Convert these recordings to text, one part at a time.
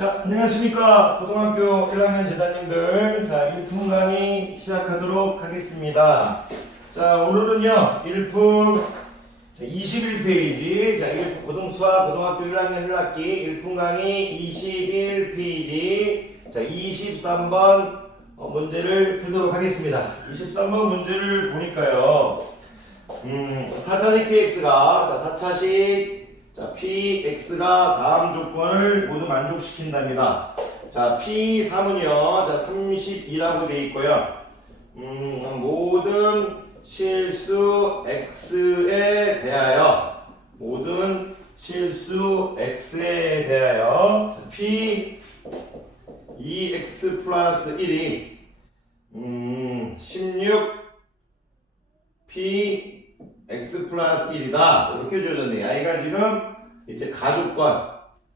자, 안녕하십니까. 고등학교 1학년 재단님들. 자, 일품 강의 시작하도록 하겠습니다. 자, 오늘은요, 일품 21페이지. 자, 일품 고등수학 고등학교 1학년 1학기 일품 강의 21페이지. 자, 23번 어, 문제를 풀도록 하겠습니다. 23번 문제를 보니까요. 음, 4차식 px가, 자, 4차식, 자, px가 다음 조건을 모두 만족시킨답니다. 자, p3은요, 자, 32라고 되어 있고요. 음, 모든 실수 x에 대하여, 모든 실수 x에 대하여, 자, p 2x 플러스 1이, 음, 16 p x 플러스 1이다 이렇게 주어졌네 아이가 지금 이제 가조건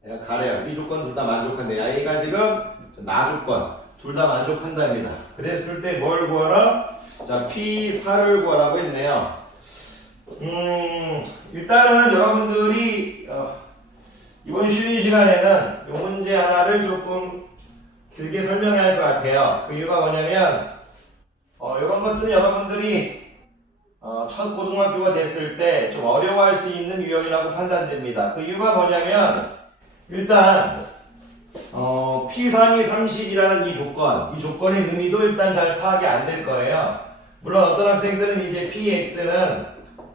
얘가 가래요 이 조건 둘 다 만족한대 아이가 지금 나 조건 둘 다 만족한답니다. 그랬을 때 뭘 구하라? 자 p4를 구하라고 했네요. 음 일단은 여러분들이 어, 이번 쉬는 시간에는 이 문제 하나를 조금 길게 설명해야 할 것 같아요. 그 이유가 뭐냐면 어, 이런 것들은 여러분들이 어, 첫 고등학교가 됐을 때 좀 어려워할 수 있는 유형이라고 판단됩니다. 그 이유가 뭐냐면 일단 어, P3이 30이라는 이 조건, 이 조건의 의미도 일단 잘 파악이 안 될 거예요. 물론 어떤 학생들은 이제 PX는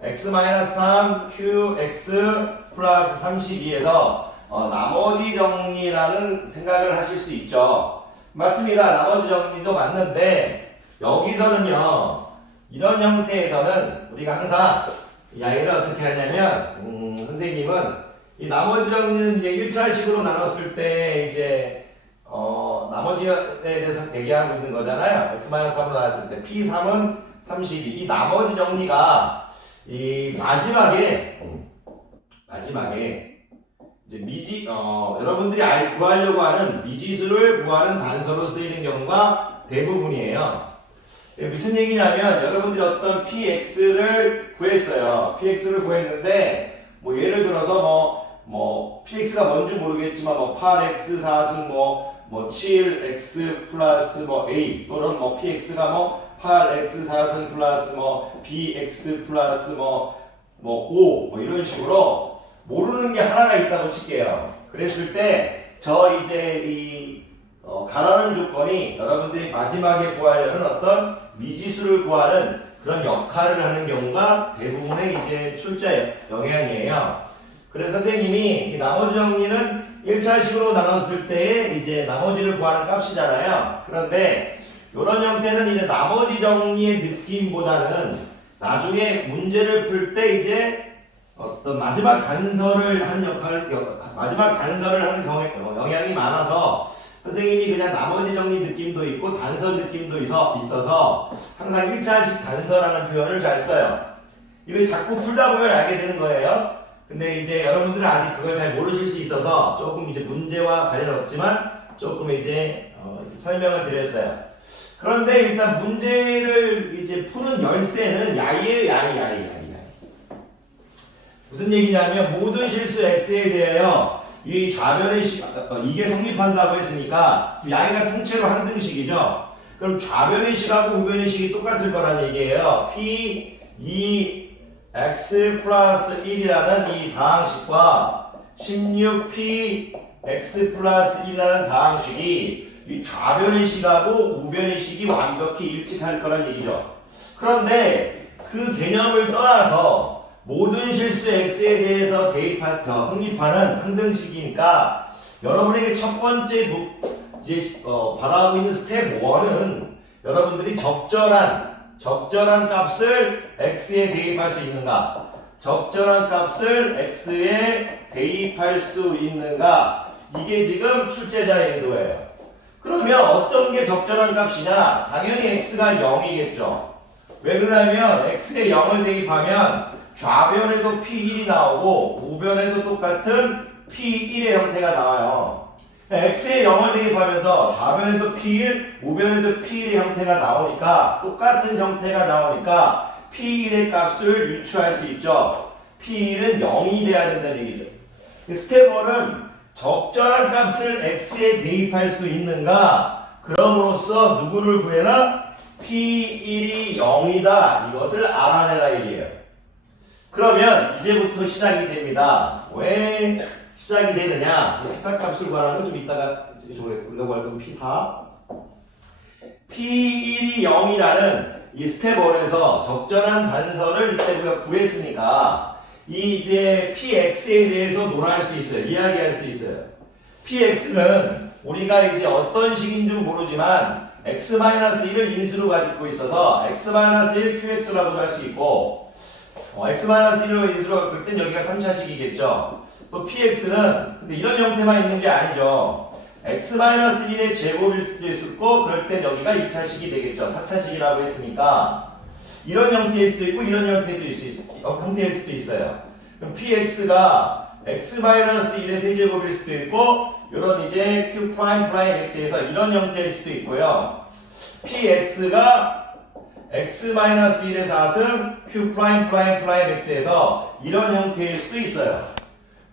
X-3 QX 플러스 32에서 어, 나머지 정리라는 생각을 하실 수 있죠. 맞습니다. 나머지 정리도 맞는데 여기서는요. 이런 형태에서는 우리가 항상 이 아이를 어떻게 하냐면 음, 선생님은 이 나머지 정리는 이제 1차식으로 나눴을 때 이제 어, 나머지에 대해서 얘기하고 있는 거잖아요. x-3으로 나눴을 때 p3은 32. 이 나머지 정리가 이 마지막에 음, 마지막에 이제 미지 어, 여러분들이 알 구하려고 하는 미지수를 구하는 단서로 쓰이는 경우가 대부분이에요. 이게 무슨 얘기냐면 여러분들이 어떤 px를 구했어요. px를 구했는데 뭐 예를 들어서 뭐 뭐 px가 뭔지 모르겠지만 뭐 8x 4승 뭐 뭐 7x 플러스 뭐 a 또는 뭐 px가 뭐 8x 4승 플러스 뭐 bx 플러스 뭐 뭐5 뭐 이런 식으로 모르는 게 하나가 있다고 칠게요. 그랬을 때 저 이제 이 어, 가라는 조건이 여러분들이 마지막에 구하려는 어떤 미지수를 구하는 그런 역할을 하는 경우가 대부분의 이제 출제 영향이에요. 그래서 선생님이 이 나머지 정리는 1차식으로 나눴을 때에 이제 나머지를 구하는 값이잖아요. 그런데 이런 형태는 이제 나머지 정리의 느낌보다는 나중에 문제를 풀 때 이제 어떤 마지막 단서를 하는 역할을 여- 마지막 단서를 하는 경우 영향이 많아서 선생님이 그냥 나머지 정리 느낌도 있고 단서 느낌도 있어, 있어서 항상 1차식 단서라는 표현을 잘 써요. 이거 자꾸 풀다 보면 알게 되는 거예요. 근데 이제 여러분들은 아직 그걸 잘 모르실 수 있어서 조금 이제 문제와 관련 없지만 조금 이제 어, 설명을 드렸어요. 그런데 일단 문제를 이제 푸는 열쇠는 야이에요, 야이, 야이, 야이, 야이. 무슨 얘기냐면 모든 실수 x에 대하여 이 좌변의 식 어, 이게 성립한다고 했으니까 야이가 통째로 한 등식이죠. 그럼 좌변의 식하고 우변의 식이 똑같을 거란 얘기예요. p 2 x 플러스 1이라는 이 다항식과 16p x 플러스 1이라는 다항식이 이 좌변의 식하고 우변의 식이 완벽히 일치할 거란 얘기죠. 그런데 그 개념을 떠나서 모든 실수 x에 대해서 대입한 저 성립하는 항등식이니까 여러분에게 첫 번째 목, 이제 어, 바라고 있는 스텝 1은 여러분들이 적절한 적절한 값을 x에 대입할 수 있는가 적절한 값을 x에 대입할 수 있는가 이게 지금 출제자의 의도예요. 그러면 어떤 게 적절한 값이냐? 당연히 x가 0이겠죠. 왜 그러냐면 x에 0을 대입하면 좌변에도 P1이 나오고 우변에도 똑같은 P1의 형태가 나와요. x에 0을 대입하면서 좌변에도 P1, 우변에도 P1의 형태가 나오니까 똑같은 형태가 나오니까 P1의 값을 유추할 수 있죠. P1은 0이 돼야 된다는 얘기죠. 스텝 1은 적절한 값을 x에 대입할 수 있는가? 그럼으로써 누구를 구해라? P1이 0이다. 이것을 알아내라 얘기예요. 그러면 이제부터 시작이 됩니다. 왜 시작이 되느냐? P4 값을 구하는 건좀 이따가 우리가 건 P4. P1이 0이라는 이 스텝 1에서 적절한 단서를 이때 우리가 구했으니까 이 이제 PX에 대해서 논할 수 있어요. 이야기할 수 있어요. PX는 우리가 이제 어떤 식인지 모르지만 X-1을 인수로 가지고 있어서 X-1 QX라고도 할 수 있고 어, X-1로 인수로 그땐 여기가 3차식이겠죠. 또 PX는 근데 이런 형태만 있는 게 아니죠. X-1의 제곱일 수도 있고 그럴 땐 여기가 2차식이 되겠죠. 4차식이라고 했으니까 이런 형태일 수도 있고 이런 형태도 있을 수, 어, 형태일 수도 있어요. 그럼 PX가 X-1의 세제곱일 수도 있고 이런 이제 Q 프라임 프라임 X에서 이런 형태일 수도 있고요. PX가 X-1의 4승 Q 프라임 프라임 X에서 이런 형태일 수도 있어요.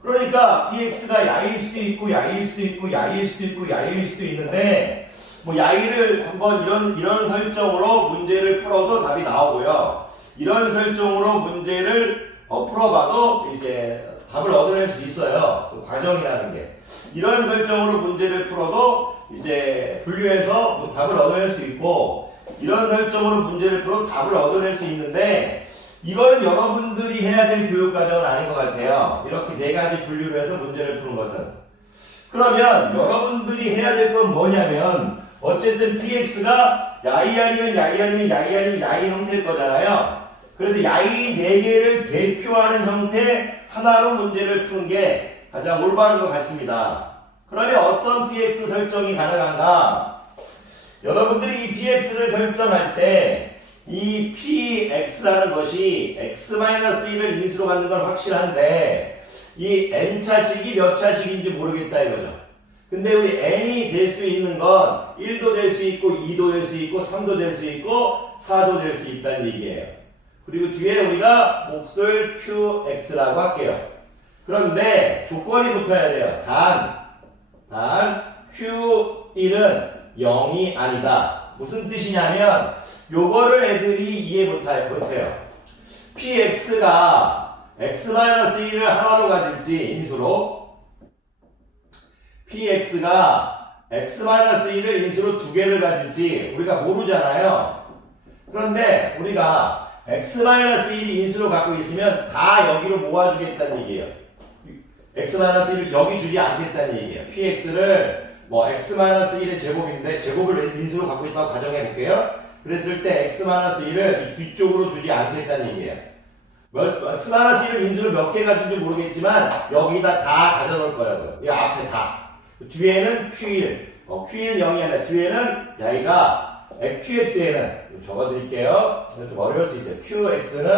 그러니까 PX가 야일 수도 있고 야일 수도 있고 야일 수도 있고 야일 수도 있는데 뭐 야일을 한번 이런 이런 설정으로 문제를 풀어도 답이 나오고요. 이런 설정으로 문제를 어, 풀어봐도 이제 답을 얻어낼 수 있어요. 그 과정이라는 게 이런 설정으로 문제를 풀어도 이제 분류해서 뭐 답을 얻어낼 수 있고 이런 설정으로 문제를 풀어 답을 얻어낼 수 있는데 이거는 여러분들이 해야 될 교육 과정은 아닌 것 같아요. 이렇게 네 가지 분류를 해서 문제를 푸는 것은. 그러면 여러분들이 해야 될 건 뭐냐면 어쨌든 PX가 야이 아니면 야이 아니면 야이 아니면 야이 형태일 거잖아요. 그래서 야이 네 개를 대표하는 형태 하나로 문제를 푸는 게 가장 올바른 것 같습니다. 그러면 어떤 PX 설정이 가능한가? 여러분들이 이 PX를 설정할 때 이 PX라는 것이 X-1을 인수로 갖는 건 확실한데 이 N차식이 몇 차식인지 모르겠다 이거죠. 근데 우리 N이 될 수 있는 건 1도 될 수 있고 2도 될 수 있고 3도 될 수 있고 4도 될 수 있다는 얘기예요. 그리고 뒤에 우리가 몫을 QX라고 할게요. 그런데 조건이 붙어야 돼요. 단, 단 Q1은 0이 아니다. 무슨 뜻이냐면 요거를 애들이 이해 못해요. 못해요. PX가 X-1을 하나로 가질지 인수로 PX가 X-1을 인수로 두 개를 가질지 우리가 모르잖아요. 그런데 우리가 X-1이 인수로 갖고 있으면 다 여기로 모아주겠다는 얘기예요. X-1을 여기 주지 않겠다는 얘기예요. PX를 뭐 X-1의 제곱인데 제곱을 인수로 갖고 있다고 가정해 볼게요. 그랬을 때 X-1을 뒤쪽으로 주지 않겠다는 얘기예요. 몇, X-1을 인수를 몇 개 가진지 모르겠지만 여기다 다 가져놓을 거라고요. 이 앞에 다. 뒤에는 Q1. 어, Q1 0이 아니라 뒤에는 야이가 QX에는 적어드릴게요. 좀 어려울 수 있어요. QX는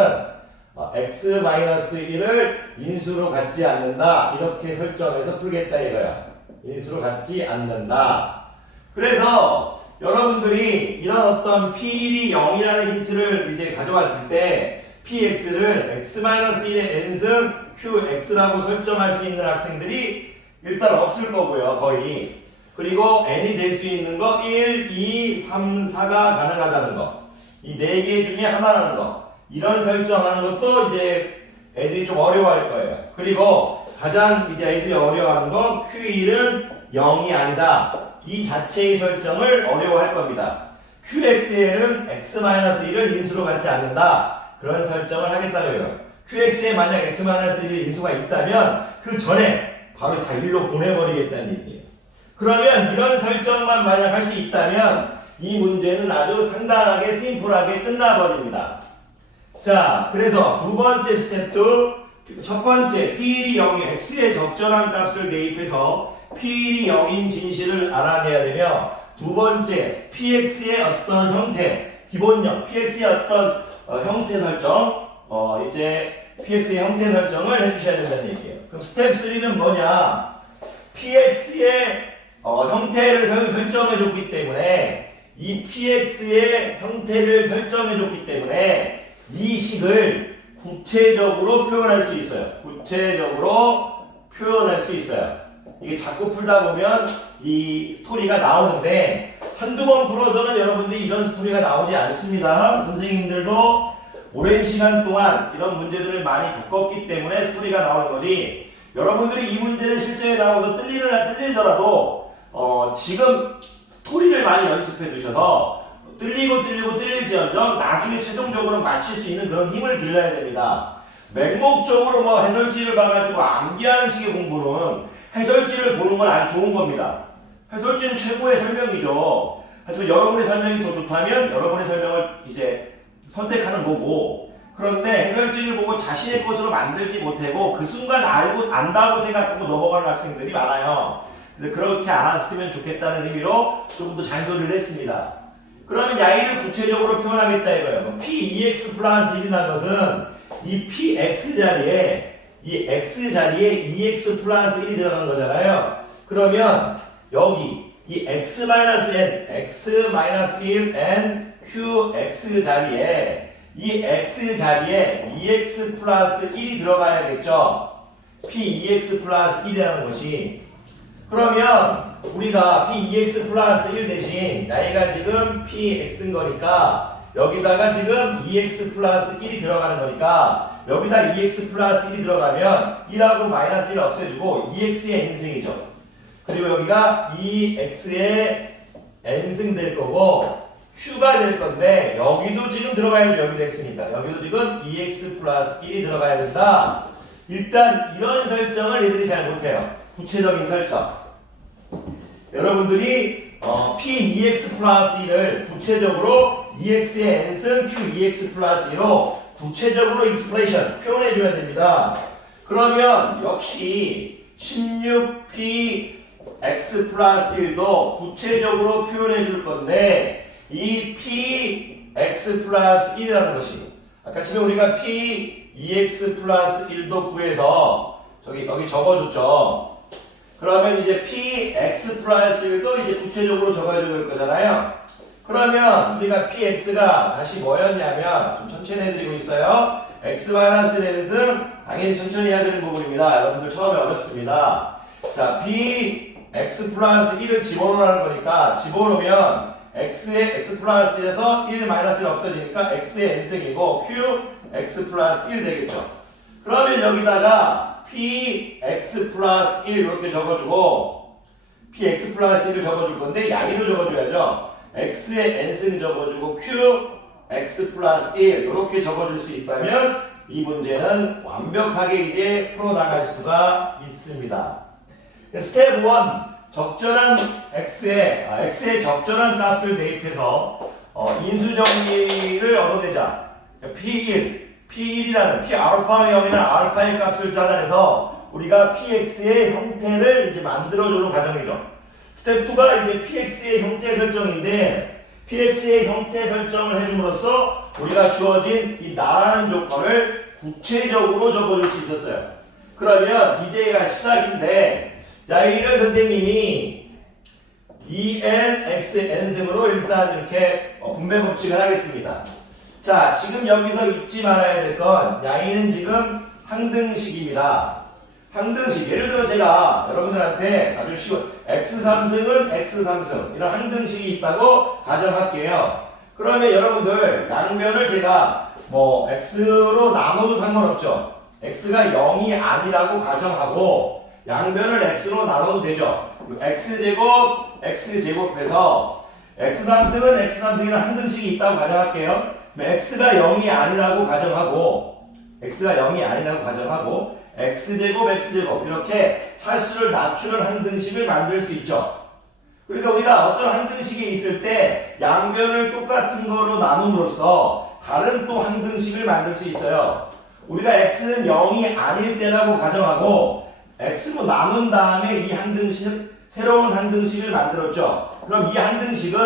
어, X-1을 인수로 갖지 않는다. 이렇게 설정해서 풀겠다 이거야. 인수로 갖지 않는다. 그래서 여러분들이 이런 어떤 P1이 0이라는 힌트를 이제 가져왔을 때 PX를 X-1의 n승 QX라고 설정할 수 있는 학생들이 일단 없을 거고요. 거의. 그리고 n이 될 수 있는 거 1, 2, 3, 4가 가능하다는 거. 이 네 개 중에 하나라는 거. 이런 설정하는 것도 이제 애들이 좀 어려워할 거예요. 그리고 가장 이제 애들이 어려워하는 거 Q1은 0이 아니다. 이 자체의 설정을 어려워할 겁니다. QX에는 X-1을 인수로 갖지 않는다. 그런 설정을 하겠다고요. QX에 만약 X-1의 인수가 있다면 그 전에 바로 다 1로 보내버리겠다는 얘기예요. 그러면 이런 설정만 만약 할 수 있다면 이 문제는 아주 상당하게 심플하게 끝나버립니다. 자, 그래서 두 번째 스텝도 첫 번째 P1이 0이 X의 적절한 값을 대입해서 P1이 0인 진실을 알아내야 되며 두 번째 PX의 어떤 형태, 기본형, PX의 어떤 어, 형태 설정, 어, 이제 PX의 형태 설정을 해주셔야 된다는 얘기예요. 그럼 스텝 3는 뭐냐? PX의 어, 형태를 설- 설정해줬기 때문에 이 PX의 형태를 설정해줬기 때문에 이 식을 구체적으로 표현할 수 있어요. 구체적으로 표현할 수 있어요. 이게 자꾸 풀다 보면 이 스토리가 나오는데 한두 번 풀어서는 여러분들이 이런 스토리가 나오지 않습니다. 선생님들도 오랜 시간 동안 이런 문제들을 많이 겪었기 때문에 스토리가 나오는 거지. 여러분들이 이 문제를 실제에 나와서 뜰리를 뜰리더라도 어, 지금 스토리를 많이 연습해 두셔서 뜰리고 뜰리고 뜰릴지언정 나중에 최종적으로 맞힐 수 있는 그런 힘을 길러야 됩니다. 맹목적으로 뭐 해설지를 봐가지고 암기하는 식의 공부는 해설지를 보는 건 아주 좋은 겁니다. 해설지는 최고의 설명이죠. 하지만 여러분의 설명이 더 좋다면 여러분의 설명을 이제 선택하는 거고 그런데 해설지를 보고 자신의 것으로 만들지 못하고 그 순간 알고 안다고 생각하고 넘어가는 학생들이 많아요. 그래서 그렇게 알았으면 좋겠다는 의미로 조금 더 잔소리를 했습니다. 그러면 야이를 구체적으로 표현하겠다 이거예요. 뭐 P2x 플러스 1이라는 것은 이 PX 자리에 이 X 자리에 2x 플러스 1이 들어가는 거잖아요. 그러면 여기 이 x 마이너스 n, x 마이너스 1 n q x 자리에 이 x 자리에 2x 플러스 1이 들어가야겠죠. p 2x 플러스 1이라는 것이 그러면 우리가 p 2x 플러스 1 대신 나이가 지금 px인 거니까 여기다가 지금 2x 플러스 1이 들어가는 거니까 여기다 2x 플러스 1이 들어가면 1하고 마이너스 1 없애주고 2x의 n승이죠. 그리고 여기가 2x의 n승 될 거고 q가 될 건데 여기도 지금 들어가야죠. 여기도 x니까 여기도 지금 2x 플러스 1이 들어가야 된다. 일단 이런 설정을 얘들이 잘 못해요. 구체적인 설정. 여러분들이 어, p2x 플러스 1을 구체적으로 2x의 n승 q2x 플러스 1로 구체적으로 익스플레이션 표현해 줘야 됩니다. 그러면 역시 16p x 플러스 1도 구체적으로 표현해 줄 건데 이 p x 플러스 1이라는 것이 아까 지금 우리가 p 2x 플러스 1도 구해서 저기 여기 적어줬죠. 그러면 이제 p x 플러스 1도 이제 구체적으로 적어야 될 거잖아요. 그러면 우리가 px가 다시 뭐였냐면 좀 천천히 해드리고 있어요. x 마이너스 n승 당연히 천천히 해야 되는 부분입니다. 여러분들 처음에 어렵습니다. 자, p x 플러스 1을 집어넣으라는 거니까 집어넣으면 x의 x 플러스 1에서 1 마이너스 1 없어지니까 x의 n승이고 q x 플러스 1 되겠죠. 그러면 여기다가 p x 플러스 1 이렇게 적어주고 p x 플러스 1을 적어줄 건데 양의로 적어줘야죠. x의 n승 적어주고 q x 플러스 1 이렇게 적어줄 수 있다면 이 문제는 완벽하게 이제 풀어나갈 수가 있습니다. 스텝 1 적절한 x의 아, x의 적절한 값을 대입해서 어, 인수 정리를 얻어내자. p1 p1이라는 p 알파의 0이나 알파의 값을 찾아내서 우리가 px의 형태를 이제 만들어주는 과정이죠. 스텝 2가 이제 px의 형태 설정인데 px의 형태 설정을 해줌으로써 우리가 주어진 이 나라는 조건을 구체적으로 적어줄 수 있었어요. 그러면 이제가 시작인데 자 이런 선생님이 en, x, n승으로 일단 이렇게 어, 분배 법칙을 하겠습니다. 자 지금 여기서 잊지 말아야 될 건 양이는 지금 항등식입니다. 항등식 예를 들어 제가 여러분들한테 아주 쉬운 x3승은 x3승 이런 항등식이 있다고 가정할게요. 그러면 여러분들 양면을 제가 뭐 x로 나눠도 상관없죠. x가 0이 아니라고 가정하고 양변을 x로 나눠도 되죠. x제곱 x제곱해서 x3승은 x3승이랑 항등식이 있다고 가정할게요. X가 0이 아니라고 가정하고 x가 0이 아니라고 가정하고 x제곱 x제곱 이렇게 차수를 낮추는 항등식을 만들 수 있죠. 그러니까 우리가 어떤 항등식이 있을 때 양변을 똑같은 거로 나눔으로써 다른 또 항등식을 만들 수 있어요. 우리가 x는 0이 아닐 때라고 가정하고 x로 나눈 다음에 이 항등식 새로운 항등식을 만들었죠. 그럼 이 항등식은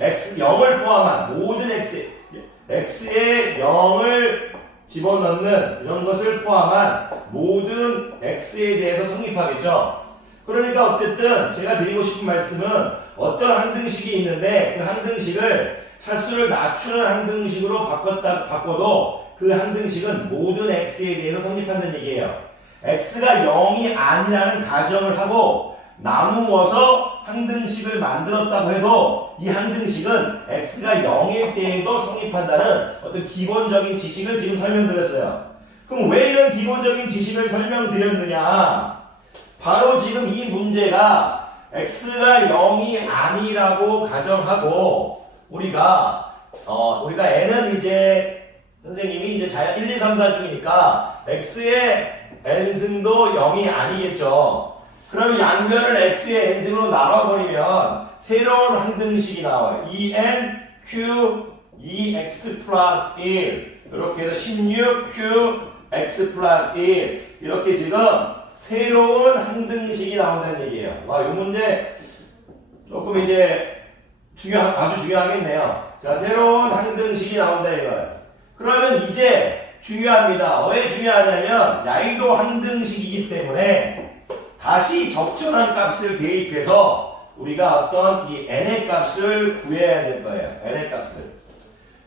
x 0을 포함한 모든 x x에 0을 집어넣는 이런 것을 포함한 모든 x에 대해서 성립하겠죠. 그러니까 어쨌든 제가 드리고 싶은 말씀은 어떤 항등식이 있는데 그 항등식을 차수를 낮추는 항등식으로 바꿨다, 바꿔도 그 항등식은 모든 x에 대해서 성립한다는 얘기예요. x가 0이 아니라는 가정을 하고 나누어서 항등식을 만들었다고 해도 이 항등식은 x가 0일 때에도 성립한다는 어떤 기본적인 지식을 지금 설명드렸어요. 그럼 왜 이런 기본적인 지식을 설명드렸느냐? 바로 지금 이 문제가 x가 0이 아니라고 가정하고 우리가 어 우리가 n은 이제 선생님이 이제 자연 1, 2, 3, 4 중이니까 x의 n승도 0이 아니겠죠. 그럼 양변을 x의 n승으로 나눠버리면 새로운 항등식이 나와요. 2n, q, 2x 플러스 1 이렇게 해서 16q, x 플러스 1 이렇게 지금 새로운 항등식이 나온다는 얘기예요. 와, 이 문제 조금 이제 중요한, 아주 중요하겠네요. 자, 새로운 항등식이 나온다 이거예요. 그러면 이제 중요합니다. 왜 중요하냐면 야이도 항등식이기 때문에 다시 적절한 값을 대입해서 우리가 어떤 이 n의 값을 구해야 될 거예요. n의 값을.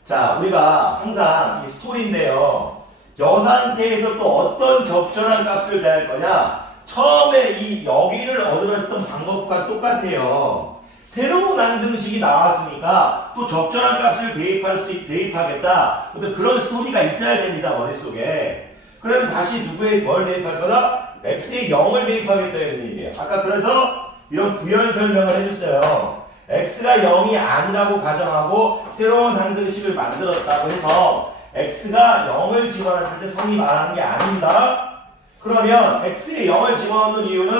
자, 우리가 항상 이 스토리인데요. 여 상태에서 또 어떤 적절한 값을 대할 거냐? 처음에 이 여기를 얻어냈던 방법과 똑같아요. 새로운 항등식이 나왔으니까 또 적절한 값을 대입할 수 있- 대입하겠다. 어떤 그런 스토리가 있어야 됩니다 머릿속에. 그러면 다시 누구의 뭘 대입할 거다? X의 0을 대입하겠다 이런 얘기예요. 아까 그래서 이런 부연 설명을 해줬어요. x가 0이 아니라고 가정하고 새로운 항등식을 만들었다고 해서 x가 0을 집어넣을 때 성이 말하는 게 아닙니다. 그러면 x에 0을 집어넣는 이유는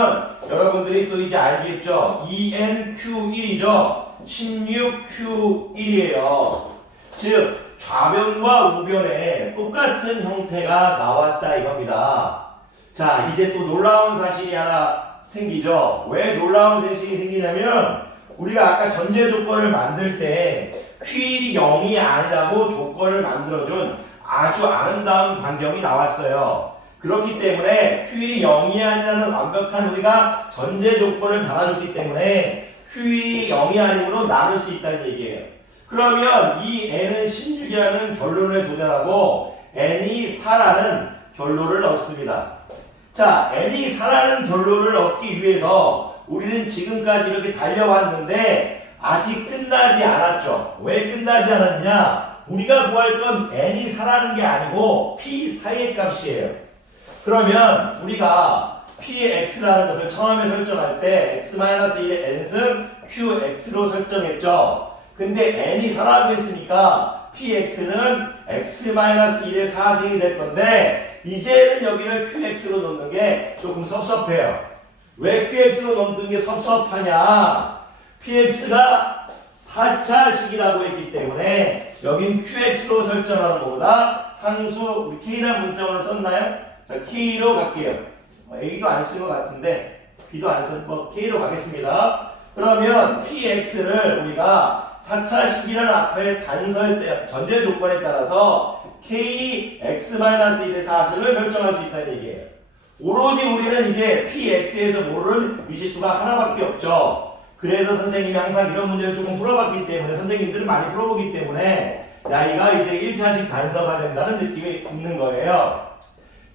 여러분들이 또 이제 알겠죠? E ENQ1이죠? 16Q1이에요. 즉 좌변과 우변에 똑같은 형태가 나왔다 이겁니다. 자 이제 또 놀라운 사실이 하나 생기죠. 왜 놀라운 사실이 생기냐면 우리가 아까 전제 조건을 만들 때 Q일이 0이 아니라고 조건을 만들어준 아주 아름다운 광경이 나왔어요. 그렇기 때문에 Q일이 0이 아니라는 완벽한 우리가 전제 조건을 달아줬기 때문에 Q일이 0이 아니므로 나눌 수 있다는 얘기예요. 그러면 이 n은 16이라는 결론에 도달하고 n이 4라는 결론을 얻습니다. 자, n이 4라는 결론을 얻기 위해서 우리는 지금까지 이렇게 달려왔는데 아직 끝나지 않았죠. 왜 끝나지 않았냐? 우리가 구할 건 n이 4라는 게 아니고 p 사이의 값이에요. 그러면 우리가 px라는 것을 처음에 설정할 때 x-1의 n승 qx로 설정했죠. 근데 n이 4라고 했으니까 px는 x-1의 4승이 될 건데 이제는 여기를 qx로 놓는 게 조금 섭섭해요. 왜 qx로 놓는 게 섭섭하냐? px가 4차식이라고 했기 때문에 여긴 qx로 설정하는 것보다 상수 우리 k라는 문자원을 썼나요? 자 k로 갈게요. 어, a도 안 쓴 것 같은데 b도 안 쓴, 뭐 k로 가겠습니다. 그러면 px를 우리가 4차식이라는 앞에 단서에 따- 전제 조건에 따라서 k x-1의 4승을 설정할 수 있다는 얘기예요. 오로지 우리는 이제 px에서 모르는 미지수가 하나밖에 없죠. 그래서 선생님이 항상 이런 문제를 조금 풀어봤기 때문에 선생님들은 많이 풀어보기 때문에 나이가 이제 1차식 단서가 된다는 느낌이 있는 거예요.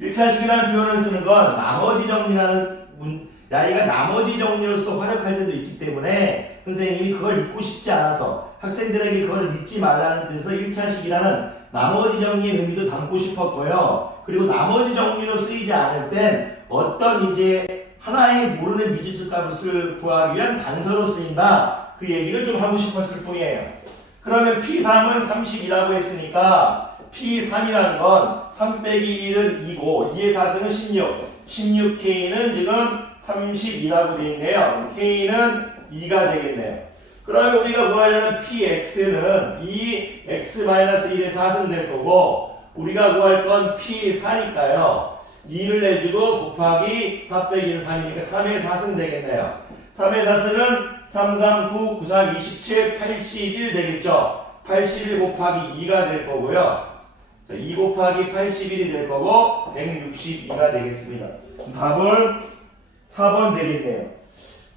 1차식이라는 표현을 쓰는 건 나머지 정리라는 문, 나이가 나머지 정리로서 활용할 때도 있기 때문에 선생님이 그걸 잊고 싶지 않아서 학생들에게 그걸 잊지 말라는 뜻에서 1차식이라는 나머지 정리의 의미도 담고 싶었고요. 그리고 나머지 정리로 쓰이지 않을 땐 어떤 이제 하나의 모르는 미지수 값을 구하기 위한 단서로 쓰인다. 그 얘기를 좀 하고 싶었을 뿐이에요. 그러면 P3은 30이라고 했으니까 P3이라는 건 3 빼기 1은 2고 2의 4승은 16. 16K는 지금 32라고 되어 있네요. K는 2가 되겠네요. 그러면 우리가 구하려는 PX는 이 X-1의 4승 될 거고 우리가 구할 건 P4니까요. 2를 내주고 곱하기 4 빼기 1은 3이니까 3의 4승 되겠네요. 3의 4승은 3, 3, 9, 9, 3, 27, 81 되겠죠. 81 곱하기 2가 될 거고요. 자, 2 곱하기 81이 될 거고 162가 되겠습니다. 답은 4번 되겠네요.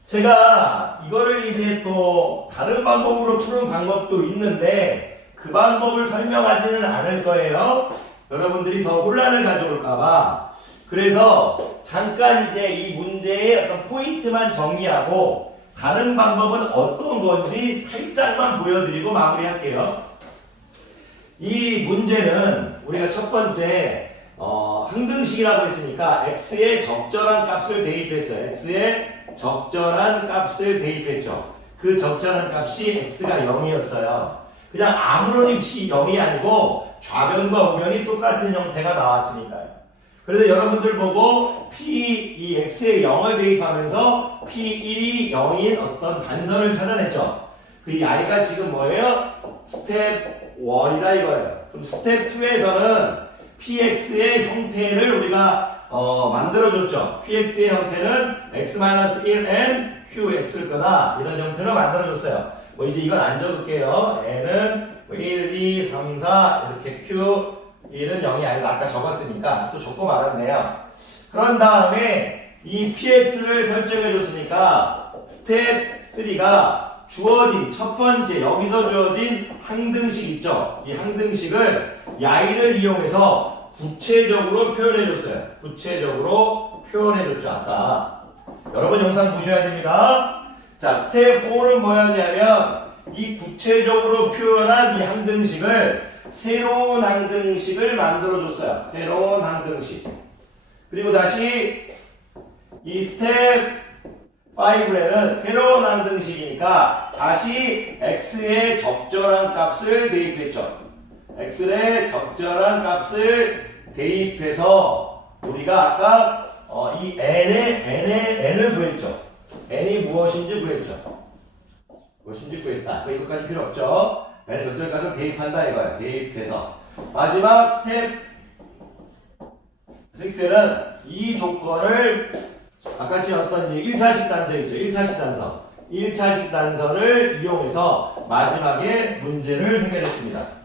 제가 이거를 이제 또 다른 방법으로 푸는 방법도 있는데 그 방법을 설명하지는 않을 거예요. 여러분들이 더 혼란을 가져올까봐 그래서 잠깐 이제 이 문제의 어떤 포인트만 정리하고 다른 방법은 어떤 건지 살짝만 보여드리고 마무리할게요. 이 문제는 우리가 첫 번째 어, 항등식이라고 했으니까 x의 적절한 값을 대입했어요. x의 적절한 값을 대입했죠. 그 적절한 값이 x가 0이었어요. 그냥 아무런 입시 0이 아니고 좌변과 우변이 똑같은 형태가 나왔으니까요. 그래서 여러분들 보고 P, 이 X에 0을 대입하면서 P1이 0인 어떤 단선을 찾아냈죠. 그이 i가 지금 뭐예요? 스텝 1이다 이거예요. 그럼 스텝 2에서는 PX의 형태를 우리가 어, 만들어줬죠. PX의 형태는 X-1n QX일 거다. 이런 형태로 만들어줬어요. 뭐 이제 이건 안 적을게요. n은 뭐 1, 2, 3, 4 이렇게 Q 1은 0이 아니라 아까 적었으니까 또 적고 말았네요. 그런 다음에 이 px를 설정해 줬으니까 스텝 3가 주어진 첫 번째 여기서 주어진 항등식 있죠. 이 항등식을 야이를 이용해서 구체적으로 표현해 줬어요. 구체적으로 표현해 줬죠. 아까 여러분 영상 보셔야 됩니다. 자, 스텝 4는 뭐였냐면 이 구체적으로 표현한 이 항등식을 새로운 항등식을 만들어 줬어요. 새로운 항등식. 그리고 다시 이 스텝 5에는 새로운 항등식이니까 다시 x의 적절한 값을 대입했죠. x의 적절한 값을 대입해서 우리가 아까 어, 이 n의 n의 n을 구했죠. n이 무엇인지 구했죠. 무엇인지 구했다. 뭐 이것까지 필요 없죠. n 적절한 값을 대입한다 이거야. 대입해서 마지막 스텝 6는 이 조건을 아까 지었던 이제 1차식 단서 있죠. 1차식 단서. 1차식 단서를 이용해서 마지막에 문제를 해결했습니다.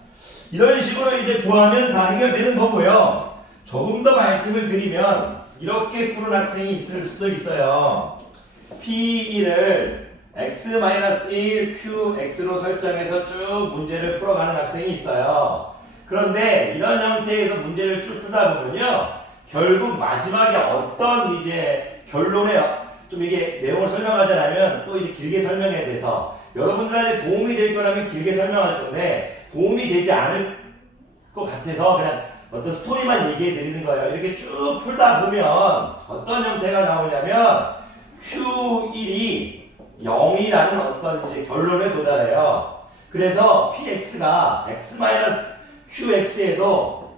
이런 식으로 이제 구하면 다 해결되는 거고요. 조금 더 말씀을 드리면 이렇게 푸는 학생이 있을 수도 있어요. P1을 x-1 qx로 설정해서 쭉 문제를 풀어가는 학생이 있어요. 그런데 이런 형태에서 문제를 쭉 풀다 보면요. 결국 마지막에 어떤 이제 결론에 좀 이게 내용을 설명하지 않으면 또 이제 길게 설명해야 돼서 여러분들한테 도움이 될 거라면 길게 설명할 건데 도움이 되지 않을 것 같아서 그냥 어떤 스토리만 얘기해 드리는 거예요. 이렇게 쭉 풀다 보면 어떤 형태가 나오냐면 Q1이 0이라는 어떤 이제 결론에 도달해요. 그래서 PX가 X-QX에도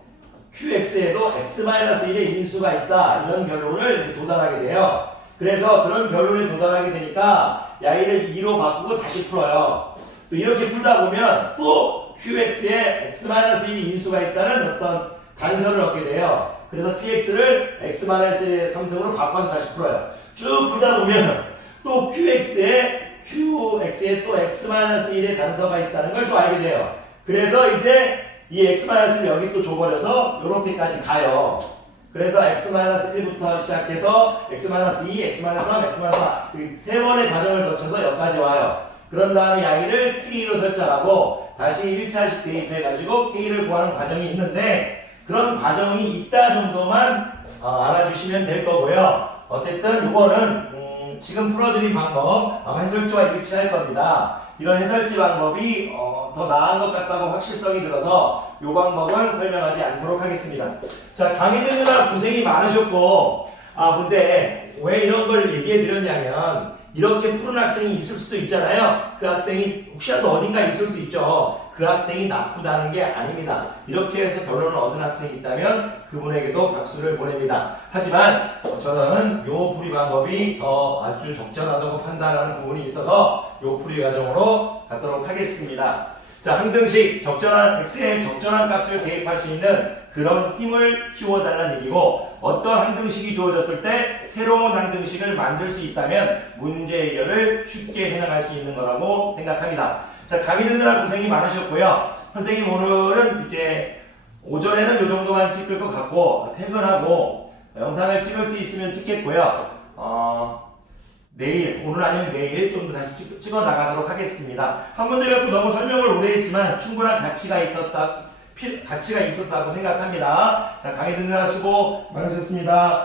QX에도 X-1의 인수가 있다. 이런 결론을 도달하게 돼요. 그래서 그런 결론에 도달하게 되니까 야이를 2로 바꾸고 다시 풀어요. 또 이렇게 풀다 보면 또 QX에 X-1의 인수가 있다는 어떤 단서를 얻게 돼요. 그래서 PX를 X-1의 3승으로 바꿔서 다시 풀어요. 쭉 풀다 보면 또 QX에 QX에 또 X-1의 단서가 있다는 걸 또 알게 돼요. 그래서 이제 이 X-를 여기 또 줘버려서 이렇게까지 가요. 그래서 X-1부터 시작해서 X-2, X-3, X-4 세 번의 과정을 거쳐서 여기까지 와요. 그런 다음에 양이를 K로 설정하고 다시 1차식 대입해가지고 K를 구하는 과정이 있는데 그런 과정이 있다 정도만 어, 알아주시면 될 거고요. 어쨌든 이거는 음, 지금 풀어드린 방법 아마 해설지와 일치할 겁니다. 이런 해설지 방법이 어, 더 나은 것 같다고 확실성이 들어서 이 방법은 설명하지 않도록 하겠습니다. 자, 강의 듣느라 고생이 많으셨고, 아, 근데 왜 이런 걸 얘기해 드렸냐면, 이렇게 푸는 학생이 있을 수도 있잖아요. 그 학생이 혹시라도 어딘가 있을 수 있죠. 그 학생이 나쁘다는 게 아닙니다. 이렇게 해서 결론을 얻은 학생이 있다면 그분에게도 박수를 보냅니다. 하지만 어, 저는 요 풀이 방법이 더 아주 적절하다고 판단하는 부분이 있어서 요 풀이 과정으로 가도록 하겠습니다. 자, 항등식 적절한 x의 적절한 값을 대입할 수 있는 그런 힘을 키워달라는 얘기고 어떤 항등식이 주어졌을 때 새로운 항등식을 만들 수 있다면 문제 해결을 쉽게 해나갈 수 있는 거라고 생각합니다. 자, 강의 듣느라 고생이 많으셨고요. 선생님 오늘은 이제 오전에는 이 정도만 찍을 것 같고 퇴근하고 영상을 찍을 수 있으면 찍겠고요. 어, 내일, 오늘 아니면 내일 좀 더 다시 찍, 찍어 나가도록 하겠습니다. 한 문제 갖고 너무 설명을 오래 했지만 충분한 가치가 있었다, 필- 가치가 있었다고 생각합니다. 자, 강의 듣느라 수고 많으셨습니다.